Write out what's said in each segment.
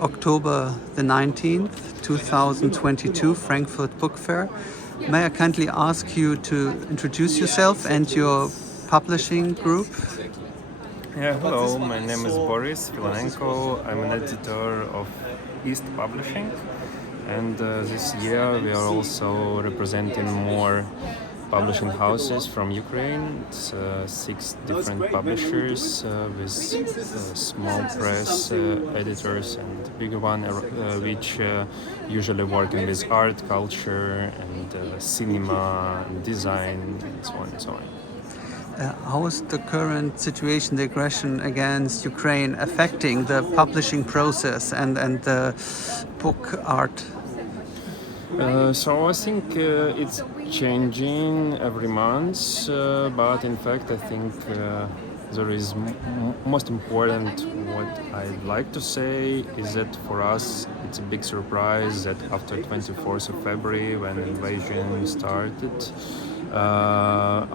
October the 19th, 2022, Frankfurt Book Fair. May I kindly ask you to introduce yourself and your publishing group? Yeah, hello, my name is Boris Filanenko. I'm an editor of East Publishing, and this year we are also representing more publishing houses from Ukraine. It's 6 different publishers with small press editors and bigger one, which usually working with art, culture, and cinema, and design, and so on and so on. How is the current situation, the aggression against Ukraine, affecting the publishing process and the book art? So I think it's changing every month, but in fact I think there is most important what I'd like to say is that for us it's a big surprise that after 24th of February when the invasion started,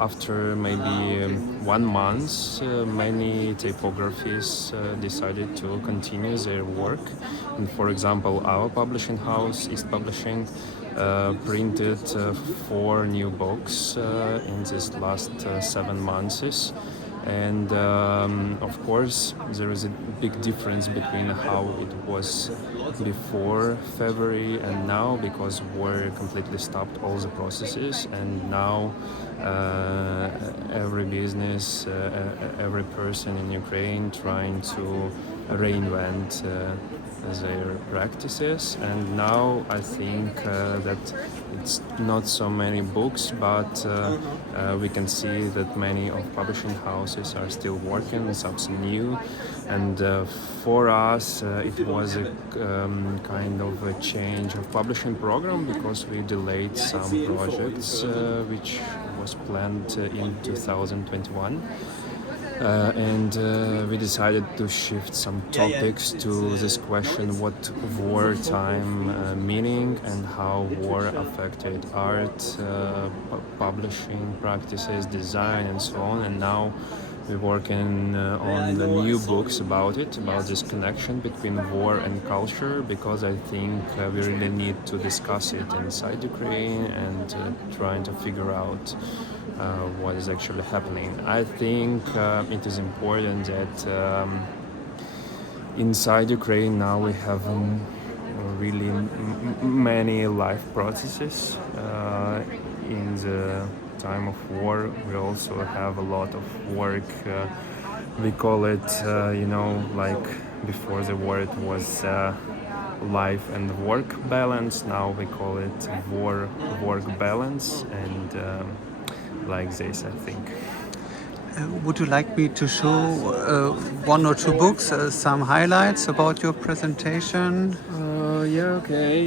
after maybe 1 month, many typographies decided to continue their work. And for example, our publishing house, East Publishing, printed 4 new books in this last 7 months. And of course, there is a big difference between how it was before February and now, because war completely stopped all the processes, and now every business, every person in Ukraine trying to reinvent their practices. And now I think that it's not so many books, but we can see that many of publishing houses are still working on something new. And for us, it was a kind of a change of publishing program, because we delayed some projects which was planned in 2021. And we decided to shift some topics to this question: what wartime meaning and how war affected art, publishing practices, design, and so on. And now we're working on the new books about it, about this connection between war and culture, because I think we really need to discuss it inside Ukraine and trying to figure out what is actually happening. I think it is important that inside Ukraine now we have really many life processes. In the time of war, we also have a lot of work. We call it, like before the war it was life and work balance. Now we call it work balance, and like this, I think. Would you like me to show 1 or 2 books, some highlights about your presentation? Yeah, okay.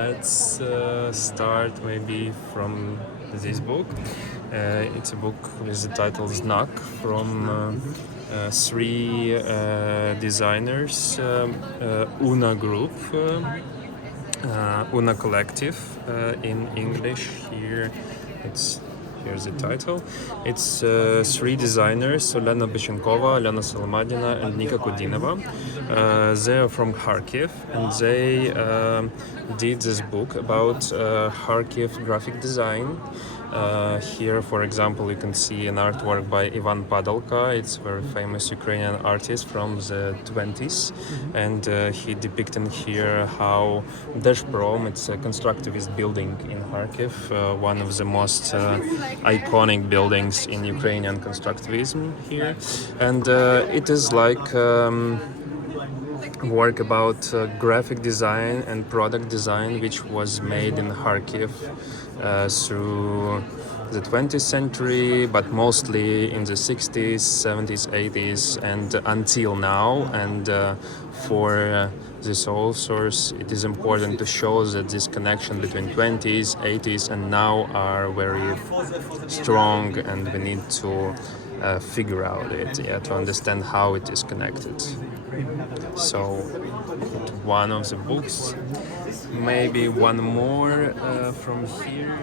Let's start maybe from this book. It's a book with the title Znak from 3 designers, Una Group, Una Collective in English. Here's the title. It's 3 designers: Olena Beshenkova, Alena Solomadina, and Nika Kudinova. They are from Kharkiv, and they did this book about Kharkiv graphic design. Here, for example, you can see an artwork by Ivan Padalka. It's a very famous Ukrainian artist from the 20s, and he depicted here how Deshprom, it's a constructivist building in Kharkiv, one of the most iconic buildings in Ukrainian constructivism here. And it is like work about graphic design and product design, which was made in Kharkiv through the 20th century, but mostly in the 60s, 70s, 80s, and until now. And for these authors, it is important to show that this connection between 20s, 80s, and now are very strong, and we need to figure out it, to understand how it is connected. So, one of the books, maybe one more from here.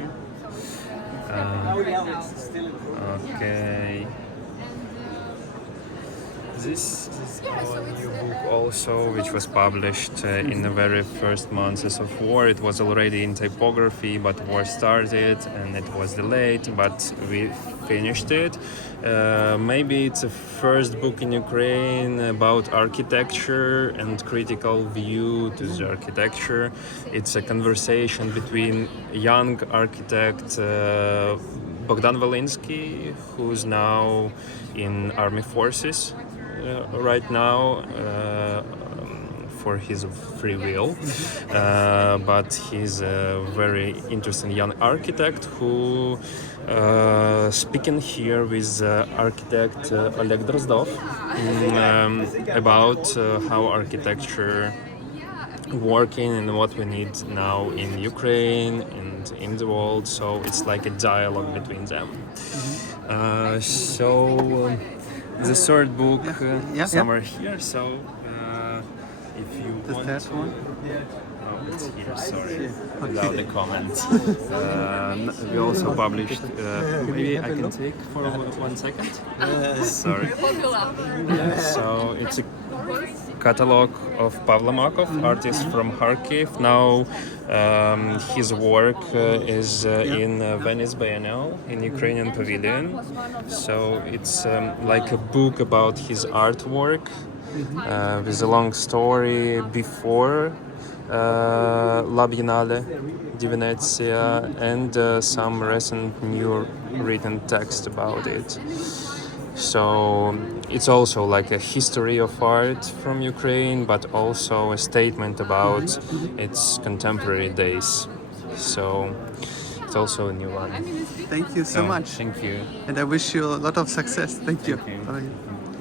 Okay. This is our new book also, which was published in the very first months of war. It was already in typography, but war started and it was delayed, but we finished it. Maybe it's a first book in Ukraine about architecture and critical view to the architecture. It's a conversation between young architect Bogdan Volinsky, who's now in army forces right now for his free will, but he's a very interesting young architect who speaking here with architect Oleg Drozdov about how architecture working and what we need now in Ukraine and in the world. So it's like a dialogue between them. The third book, somewhere here. So if you want third to, one? oh, it's here. Sorry, without the comment. We also published. Maybe I can take for 1 second. Sorry. So it's a catalog of Pavlo Makov, artist from Kharkiv. Now his work is in Venice Biennale in Ukrainian Pavilion. So it's like a book about his artwork with a long story before La Biennale di Venezia and some recent new written text about it. So it's also like a history of art from Ukraine, but also a statement about its contemporary days. So it's also a new one. Thank you so much. Thank you. And I wish you a lot of success. Thank you. Thank you. Bye.